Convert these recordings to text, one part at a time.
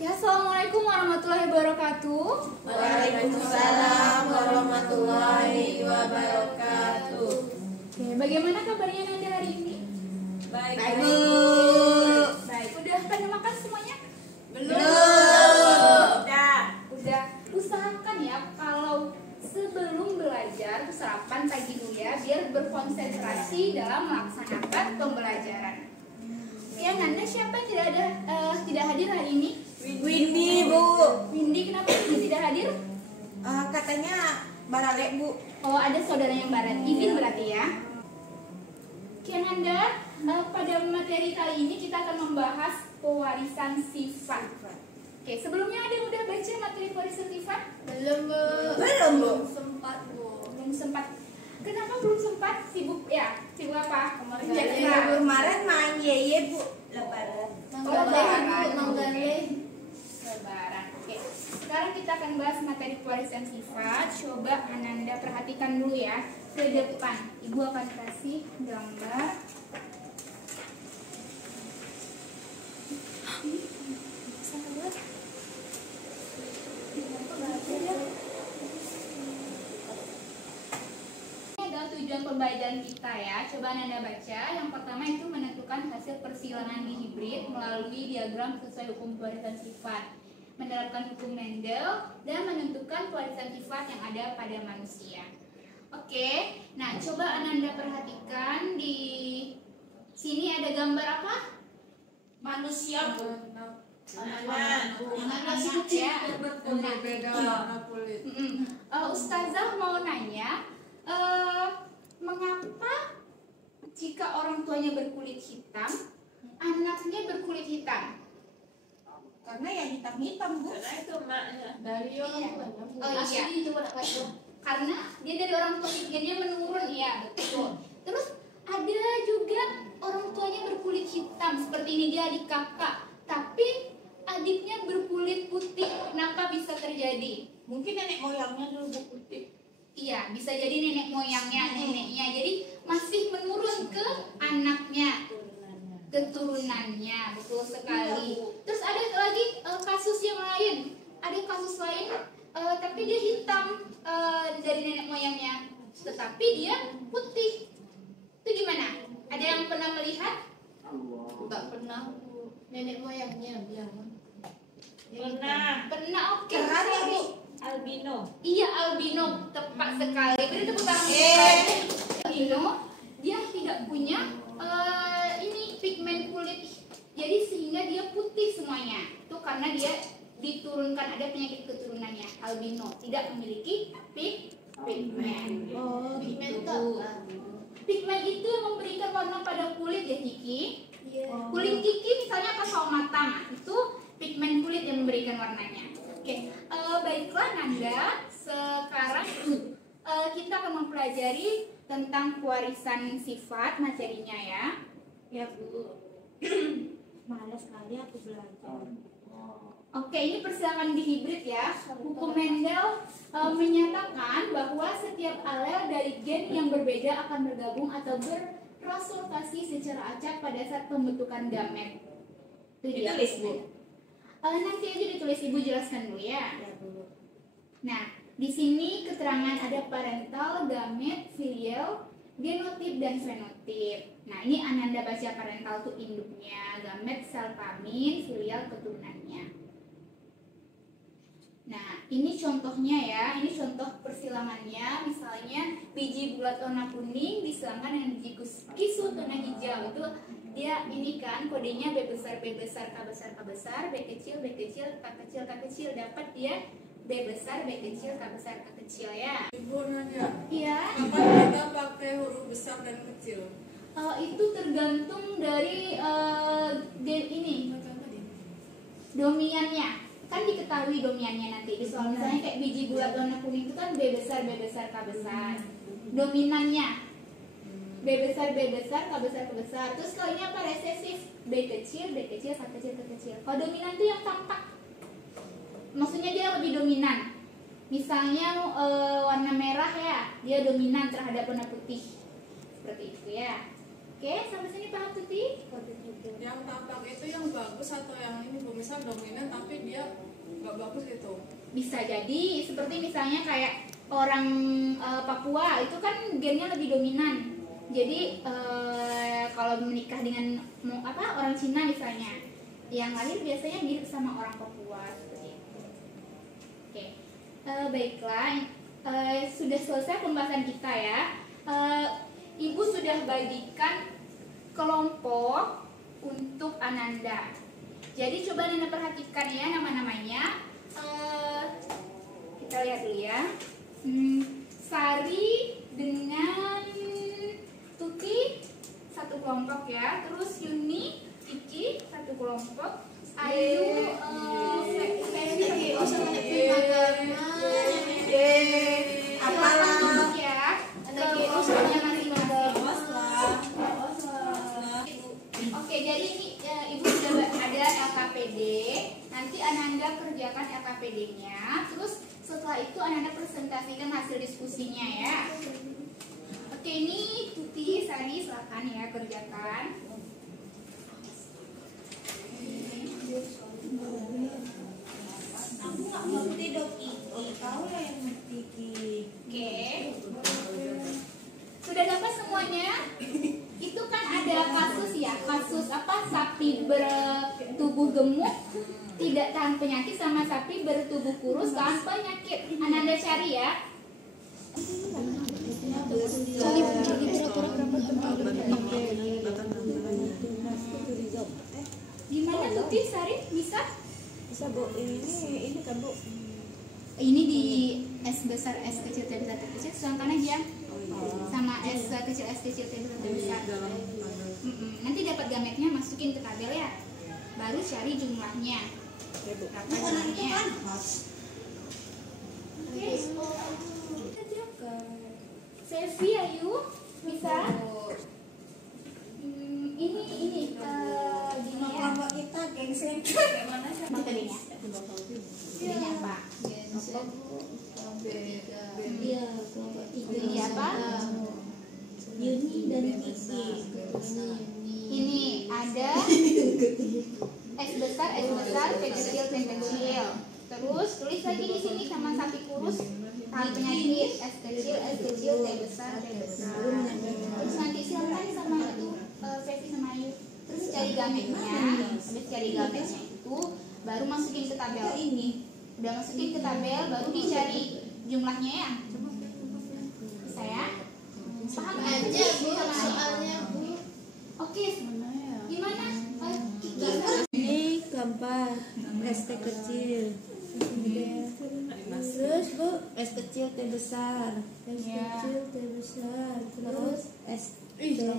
Oke, assalamualaikum warahmatullahi wabarakatuh. Waalaikumsalam warahmatullahi wabarakatuh. Oke, bagaimana kabarnya Nanda hari ini? Baik, Bu. Baik, udah pada makan semuanya? Belum. Udah. Usahakan ya kalau sebelum belajar sarapan pagi dulu ya, biar berkonsentrasi dalam melaksanakan pembelajaran. Ya, Nanda siapa yang tidak hadir hari ini? Windy, Bu. Windy, kenapa Windy tidak hadir? Katanya barale, Bu. Oh, ada saudara yang barat. Ibin berarti ya. Oke, Nanda, pada materi kali ini kita akan membahas pewarisan sifat. Oke, sebelumnya ada yang udah baca materi pewarisan sifat? Belum, Bu. Belum sempat. Kenapa belum sempat? Sibuk ya? Sibuk apa? Kemarin main yeye, Bu. Lebaran. Lebaran. Oke. Sekarang kita akan bahas materi pewarisan sifat. Coba Ananda perhatikan dulu ya ke depan. Ibu akan kasih gambar. Tujuan pembelajaran kita ya, coba Anda baca. Yang pertama itu menentukan hasil persilangan di hibrid melalui diagram sesuai hukum pewarisan sifat, menerapkan hukum Mendel, dan menentukan pewarisan sifat yang ada pada manusia. Oke, nah coba Anda perhatikan di sini ada gambar apa? Manusia, Bu. Anak si kecil berbeda warna kulit. Ustazah mau nanya, mengapa jika orang tuanya berkulit hitam, anaknya berkulit hitam? Karena yang hitam-hitam, Bu. Karena itu maknya Dari orang tuanya. Oh iya. Karena dia dari orang tua gennya menurun, ya betul. Terus ada juga orang tuanya berkulit hitam seperti ini, dia adik kakak, tapi adiknya berkulit putih. Kenapa bisa terjadi? Mungkin nenek moyangnya dulu putih. Iya, bisa jadi nenek moyangnya, neneknya. Jadi masih menurun ke anaknya, keturunannya, betul sekali. Terus ada lagi kasus yang lain. Ada kasus lain, tapi dia hitam dari nenek moyangnya, tetapi dia putih. Itu gimana? Ada yang pernah melihat? Enggak pernah, Bu. Nenek moyangnya bilang. Pernah, oke. Keren ya, Bu. albino. Iya, albino, tepat sekali. Beri tepuk tangan. Albino, dia tidak punya ini pigmen kulit, jadi sehingga dia putih semuanya. Itu karena dia diturunkan, ada penyakit keturunannya. Albino tidak memiliki pigmen. Oh, Pigmen itu pigmen itu yang memberikan warna pada kulit ya, Kiki. Kulit Kiki misalnya pas sawo matang, itu pigmen kulit yang memberikan warnanya. Oke, baiklah Nanda, sekarang kita akan mempelajari tentang pewarisan sifat materinya ya. Ya, Bu. Malas sekali aku belajar. Oke, ini persilangan di hibrid ya. Hukum Mendel menyatakan bahwa setiap alel dari gen yang berbeda akan bergabung atau bertranslocation secara acak pada saat pembentukan gamet. Itu dia. Ditulis, Bu. Nanti aja ditulis, Ibu jelaskan dulu ya. Nah, di sini keterangan ada parental, gamet, filial, genotip dan fenotip. Nah, ini Ananda baca parental itu induknya, gamet sel kelamin, filial keturunannya. Nah, ini contohnya ya, ini contoh persilangannya. Misalnya biji bulat warna kuning disilangkan dengan biji kisut warna hijau. Itu dia ini kan kodenya B besar, K besar, B kecil, K kecil, dapat dia B besar, B kecil, K besar, K kecil ya. Ibu nanya, Iya. kapan kita pakai huruf besar dan kecil? Itu tergantung dari gen ini dominannya. Kan diketahui dominannya nanti di soal, misalnya kayak biji bulat warna kuning itu kan B besar, K besar. Dominannya B besar, K besar. Terus kalau ini apa, resesif, B kecil, K kecil. Kalau dominan itu yang tampak, maksudnya dia lebih dominan. Misalnya warna merah ya, dia dominan terhadap warna putih. Seperti itu ya. Oke, sampai sini paham Tuti? Yang tampak itu yang bagus atau yang ini Bu? Misal dominan tapi dia nggak bagus gitu. Bisa jadi seperti misalnya kayak orang Papua itu kan gennya lebih dominan. Jadi kalau menikah dengan orang Cina misalnya, yang lahir biasanya mirip sama orang Papua seperti itu. Oke, baiklah, sudah selesai pembahasan kita ya. Ibu sudah bagikan kelompok untuk Ananda. Jadi coba Nanda perhatikan ya nama-namanya. Kita lihat dulu ya. Sari dengan Tuti satu kelompok ya. Terus Yuni, Kiki satu kelompok. Ayu, Feby sama apalah ya. Kelompoknya masing-masing. Oke, jadi ini Ibu sudah ada LKPD. Nanti Ananda kerjakan LKPD-nya. Terus setelah itu Ananda presentasikan hasil diskusinya ya. Oke, ini Tuti, Sari, silakan ya kerjakan. Aku nggak ngerti dok Kiki, kau lah yang ngerti Kiki. Oke. Sudah dapat semuanya? Itu kan ada kasus ya, kasus apa? Sapi bertubuh gemuk tidak tahan penyakit sama sapi bertubuh kurus tahan penyakit. Ananda cari ya. Gimana Tuti, Sari? Bisa? Bisa bu, ini kan bu. Ini di S besar, S kecil, T besar, T kecil, sedangkan aja sama S kecil, S kecil, T besar, T besar. Nanti dapat gametnya masukin ke tabel ya. Baru cari jumlahnya. Berapa jumlahnya? Oke. Selfie, Ayu, bisa? Ini gini ya. Kita gengsi. Mana tadinya? Tadinya apa? Iya, kelompok tiga. Ini apa? Yuni dan Kiki. Ini ada S besar, T kecil, T kecil. Terus tulis lagi di sini sama sapi kurus tahan penyakit S kecil, T besar, T besar. Terus nanti silakan sama itu Fevi sama Ayu. Terus cari gametnya. Habis cari gametnya itu baru masukin ke tabel ini. Udah masukin ke tabel baru dicari jumlahnya ya. Bisa ya? Paham Aja bu, soalnya bu. Oke. Gimana? Ini gampang, ST kecil. Terus bu, S kecil T besar. S Ya. kecil T besar. Terus S. Udah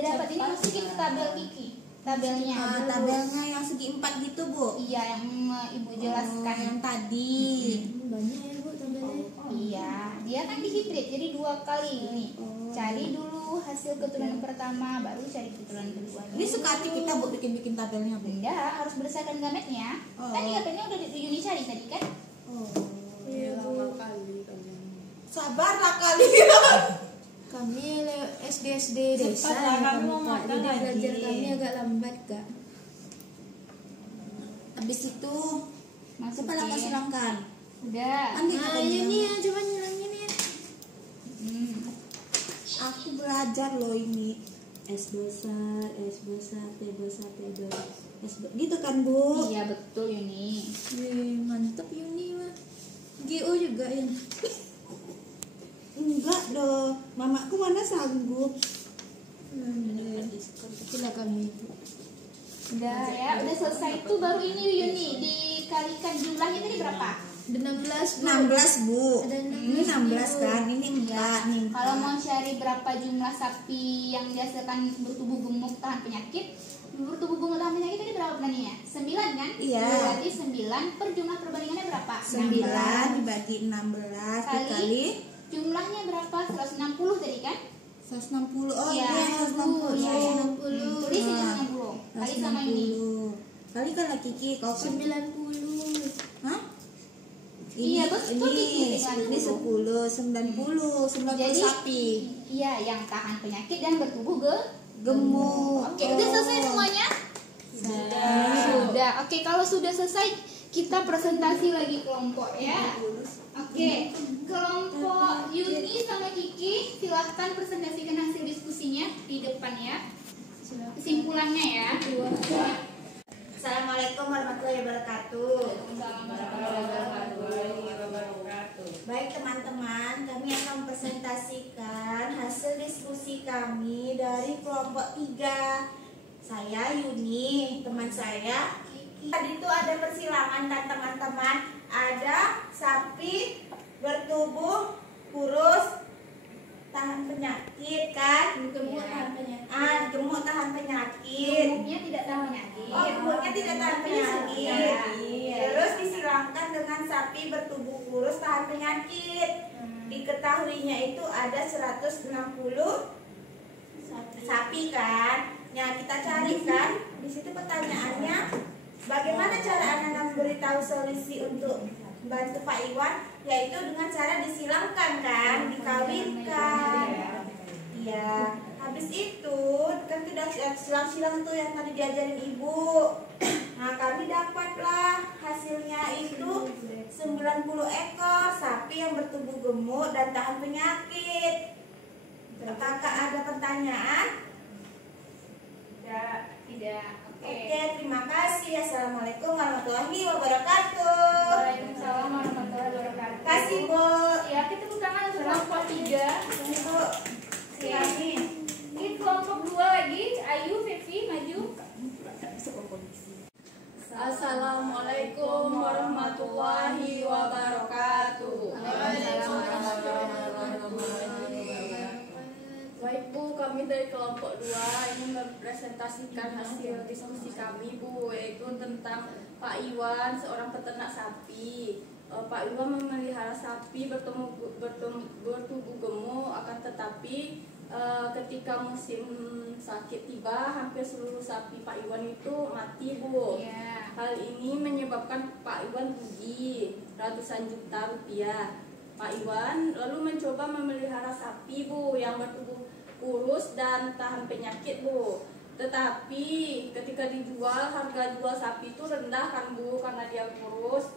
dapat ini masukin ke tabel Kiki. Tabelnya. Tabelnya yang segi 4 gitu bu. Iya, yang Ibu jelaskan Yang tadi. Banyak ya bu tabelnya. Iya, dia kan dihibrid jadi 2 kali ini. Cari dulu hasil keturunan pertama, baru cari keturunan keduanya. Ini suka hati kita bu bikin tabelnya bu. Enggak, harus berdasarkan gametnya. Oh. Kan gametnya udah Yuni cari tadi kan? Iya lama kali. Sabarlah kalian. Kami SD desa. Cepat lah, kami mau Kak. makan Jadi lagi. belajar kami agak lambat kak. Habis itu coba lah kasih langkan. Udah. Ambil ini ya, coba nyilangin ya. Hmm. Aku belajar loh ini. S besar, T besar, T besar. Gitu kan bu? Iya betul Yuni. Wih, mantep Yuni mah. GO juga ya. Enggak dong, mamaku mana sanggup. Itulah kami. Udah ya, udah selesai itu baru ini Yuni dikalikan jumlahnya tadi berapa? 16 bu. Ada Ini 16 kan, ini enggak nih. Kalau mau cari berapa jumlah sapi yang dihasilkan bertubuh gemuk tahan penyakit, bertubuh gemuk tahan penyakit tadi berapa perbandingannya? 9 kan? Iya. Berarti 9 per jumlah perbandingannya berapa? 9 dibagi 16 dikali jumlahnya berapa? 160 tadi kan? 160. Oh Iya, iya 160. iya. 60. Tulis ini 160. Kali sama ini. 160. Kali kan lah Kiki, kau kan 90. Hah? Iya, betul, Kiki, ini 90. 90 Jadi, sapi. Iya, yang tahan penyakit dan bertubuh Gemuk. Oke, udah selesai semuanya? Sudah. Oke, kalau sudah selesai kita presentasi lagi kelompok ya. Oke, kelompok Yuni sama Kiki silahkan presentasikan hasil diskusinya di depan ya. Kesimpulannya ya. Assalamualaikum warahmatullahi wabarakatuh. Baik teman-teman, kami akan mempresentasikan hasil diskusi kami dari kelompok 3. Saya Yuni, teman saya Kiki. Tadi itu ada persilangan kan teman-teman. Ada sapi bertubuh kurus tahan penyakit kan? Gemuk tahan penyakit. Gemuk tahan penyakit. Gemuknya tidak tahan penyakit. Oh, gemuknya tidak tahan penyakit. Terus disilangkan dengan sapi bertubuh kurus tahan penyakit. Diketahuinya itu ada 160 sapi kan? Nah, kita cari kan. Di situ pertanyaannya, bagaimana cara anak memberitahu solusi untuk bantu Pak Iwan? Yaitu dengan cara disilangkan kan, dikawinkan. Iya. Habis itu kan tidak silang-silang tuh yang tadi diajarin ibu. Nah, kami dapatlah hasilnya itu 90 ekor sapi yang bertubuh gemuk dan tahan penyakit. Apakah ada pertanyaan? Tidak. Oke, terima kasih. Assalamualaikum warahmatullahi wabarakatuh. Waalaikumsalam warahmatullahi wabarakatuh. Kasih, Bu. Ya, kita tepuk tangan untuk kelompok 3. Ini, Bu. Sini. Ini kelompok 2 lagi. Ayu, Vivi, maju. Assalamualaikum warahmatullahi wabarakatuh. Baik Bu, kami dari kelompok 2 ingin mempresentasikan hasil diskusi kami Bu, yaitu tentang Pak Iwan, seorang peternak sapi. Pak Iwan memelihara sapi bertubuh gemuk, akan tetapi ketika musim sakit tiba, hampir seluruh sapi Pak Iwan itu mati Bu. Ya. Hal ini menyebabkan Pak Iwan rugi ratusan juta rupiah. Pak Iwan lalu mencoba memelihara sapi Bu yang bertubuh kurus dan tahan penyakit Bu. Tetapi ketika dijual, harga jual sapi itu rendah kan Bu, karena dia kurus.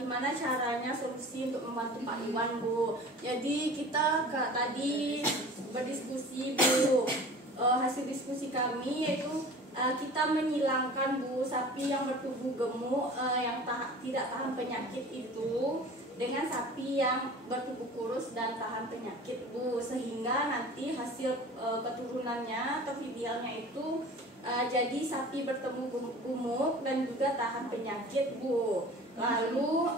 Gimana caranya solusi untuk membantu Pak Iwan Bu? Jadi kita tadi berdiskusi Bu. Hasil diskusi kami yaitu kita menyilangkan Bu sapi yang bertubuh gemuk yang tidak tahan penyakit itu dengan sapi yang bertubuh kurus dan tahan penyakit Bu, sehingga nanti hasil keturunannya atau idealnya itu jadi sapi bertemu gemuk dan juga tahan penyakit Bu. Lalu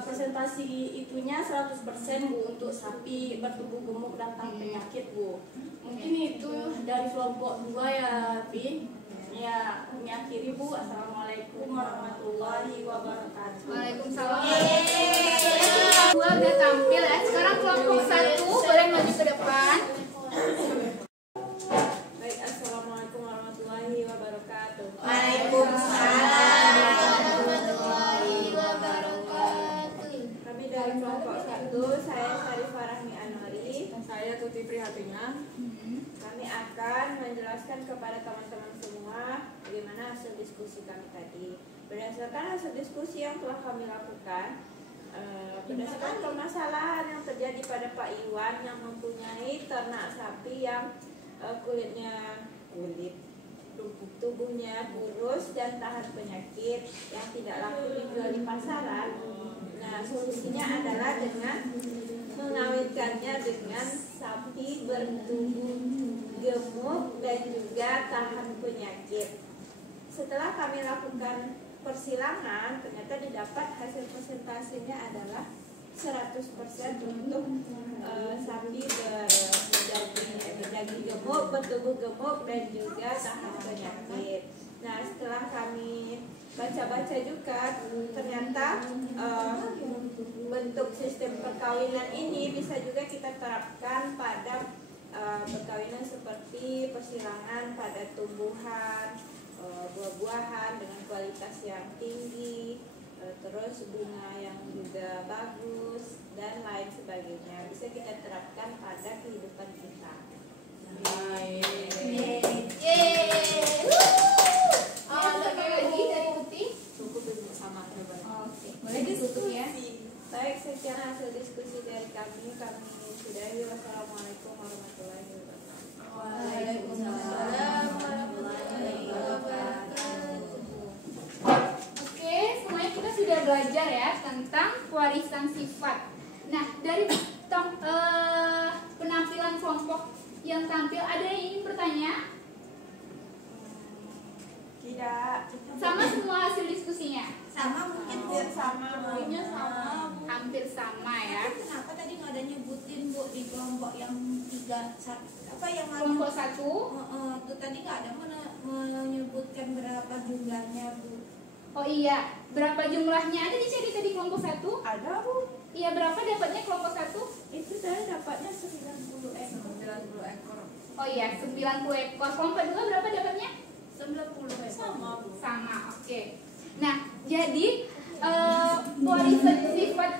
presentasi itunya 100% Bu untuk sapi bertubuh gemuk dan tahan penyakit Bu. Mungkin itu dari kelompok 2 ya Pi. Ya, kami akhiri Bu. Assalamualaikum warahmatullahi wabarakatuh. Waalaikumsalam. Dua udah tampil ya. Sekarang kelompok 1 boleh maju ke depan. Baik, assalamualaikum warahmatullahi wabarakatuh. Waalaikumsalam. Kami dari kelompok 1, saya Syarifah Rahmi Anwari, saya Tuti Prihatina. Kami akan menjelaskan kepada teman-teman semua bagaimana hasil diskusi kami tadi. Berdasarkan hasil diskusi yang telah kami lakukan, berdasarkan permasalahan yang terjadi pada Pak Iwan yang mempunyai ternak sapi yang tubuhnya kurus dan tahan penyakit yang tidak laku dijual di pasaran. Nah, solusinya adalah dengan mengawinkannya dengan sapi bertubuh gemuk dan juga tahan penyakit. Setelah kami lakukan persilangan, ternyata didapat hasil presentasinya adalah 100% untuk sapi berdaging gemuk, bertubuh gemuk dan juga tahan penyakit. Nah, setelah kami baca-baca juga, ternyata bentuk sistem perkawinan ini bisa juga kita terapkan pada perkawinan seperti persilangan pada tumbuhan, buah-buahan dengan kualitas yang tinggi, terus bunga yang juga bagus dan lain sebagainya bisa kita terapkan pada kehidupan kita. Ada apa lagi dari Putih? Cukup dulu sama coba. Oke, boleh ditutup ya. Baik, sekian hasil diskusi dari kami sudahi. Wassalamualaikum warahmatullahi wabarakatuh. Waalaikumsalam warahmatullahi wabarakatuh. Oke, semuanya kita sudah belajar ya tentang pewarisan sifat. Nah, dari penampilan kelompok yang tampil, ada yang ingin bertanya? Tidak. Sama semua hasil diskusinya? Sama mungkin Bu. Sama. Hampir sama ya. Kenapa tadi nggak ada nyebutin Bu di kelompok yang 3 apa yang Kelompok 1 tuh tadi nggak ada menyebutkan berapa jumlahnya Bu. oh iya, berapa jumlahnya? Ada dicari tadi kelompok 1? Ada Bu. Iya, berapa dapatnya kelompok 1? Itu saya dapatnya 90 ekor. Oh iya, 90 ekor. Kelompok 2 berapa dapatnya? 90 ekor. Sama Bu. Sama, oke. Nah, jadi pewarisan sifat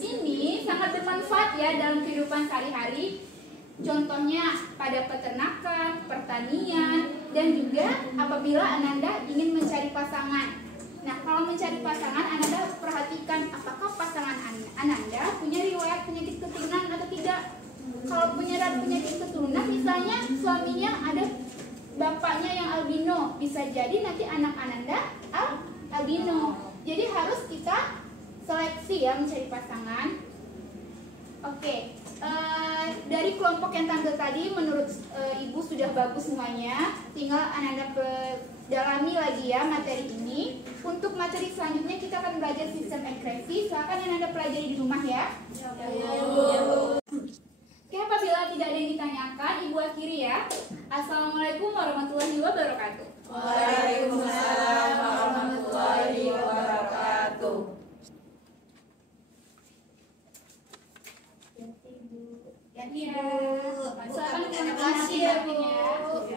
ini sangat bermanfaat ya dalam kehidupan sehari-hari. Contohnya pada peternakan, pertanian, dan juga apabila Ananda ingin mencari pasangan. Nah, kalau mencari pasangan, Ananda harus perhatikan apakah pasangan Ananda punya riwayat penyakit keturunan atau tidak. Kalau punya penyakit keturunan, misalnya suaminya ada bapaknya yang albino, bisa jadi nanti anak Ananda albino. Jadi harus kita seleksi ya mencari pasangan. Oke, dari kelompok yang tampil tadi menurut Ibu sudah bagus semuanya. Tinggal Ananda dalami lagi ya materi ini. Untuk materi selanjutnya kita akan belajar sistem enkripsi. Silakan Ananda pelajari di rumah ya. Oke, apabila tidak ada yang ditanyakan, Ibu akhiri ya. Assalamualaikum warahmatullahi wabarakatuh. Waalaikumsalam warahmatullahi wabarakatuh. Ya, silakan terima kasih ya Bu.